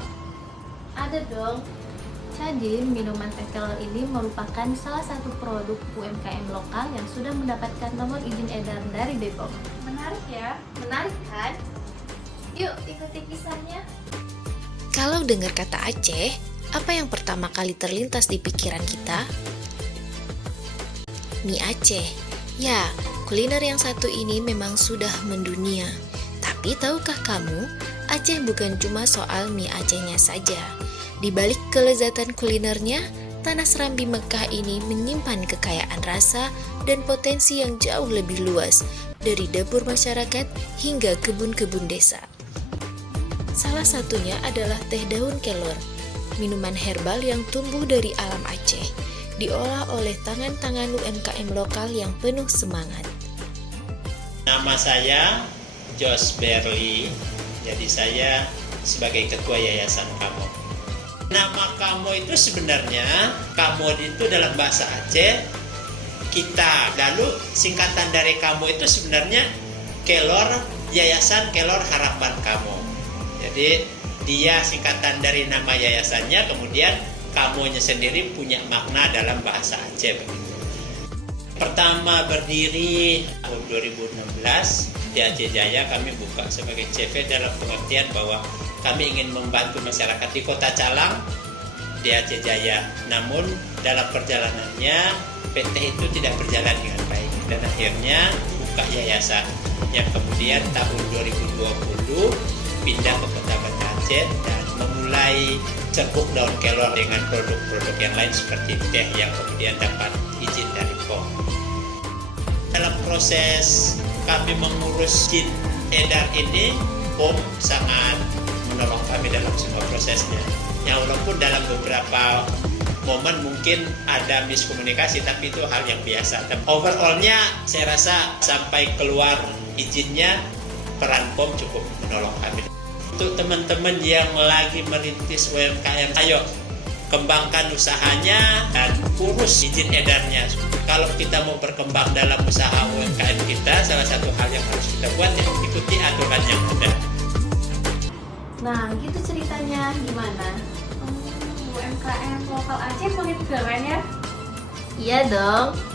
kelor? Ada dong. Jadi, minuman teh kelor ini merupakan salah satu produk UMKM lokal yang sudah mendapatkan nomor izin edar dari BPOM. Menarik ya. Menarik kan? Yuk, ikuti kisahnya. Kalau dengar kata Aceh, apa yang pertama kali terlintas di pikiran kita? Mie Aceh. Ya, kuliner yang satu ini memang sudah mendunia. Tapi tahukah kamu, Aceh bukan cuma soal mie Acehnya saja. Di balik kelezatan kulinernya, tanah Serambi Mekah ini menyimpan kekayaan rasa dan potensi yang jauh lebih luas, dari dapur masyarakat hingga kebun-kebun desa. Salah satunya adalah teh daun kelor, minuman herbal yang tumbuh dari alam Aceh, diolah oleh tangan-tangan UMKM lokal yang penuh semangat. Nama saya Jos Berli, jadi saya sebagai ketua Yayasan Kamo. Nama Kamo itu sebenarnya, Kamo itu dalam bahasa Aceh, kita. Lalu singkatan dari Kamo itu sebenarnya Kelor, Yayasan Kelor Harapan Kamo. Jadi dia singkatan dari nama yayasannya, kemudian Kamonya sendiri punya makna dalam bahasa Aceh. Pertama berdiri tahun 2016 di Aceh Jaya, kami buka sebagai CV dalam pengertian bahwa kami ingin membantu masyarakat di Kota Calang di Aceh Jaya. Namun dalam perjalanannya PT itu tidak berjalan dengan baik dan akhirnya buka yayasan yang kemudian tahun 2020 pindah ke Kota Banda Aceh dan memulai serbuk daun kelor dengan produk-produk yang lain seperti teh yang kemudian dapat izin dari POM. Dalam proses kami mengurus izin edar ini, POM sangat menolong kami dalam semua prosesnya. Ya walaupun dalam beberapa momen mungkin ada miskomunikasi, tapi itu hal yang biasa. Dan overallnya saya rasa sampai keluar izinnya, peran POM cukup menolong kami. Untuk teman-teman yang lagi merintis UMKM, ayo kembangkan usahanya dan urus izin edarnya. Kalau kita mau berkembang dalam usaha UMKM kita, salah satu hal yang harus kita buat ya ikuti aturan yang ada. Nah, gitu ceritanya. Gimana? UMKM lokal Aceh makin keren ya. Iya dong.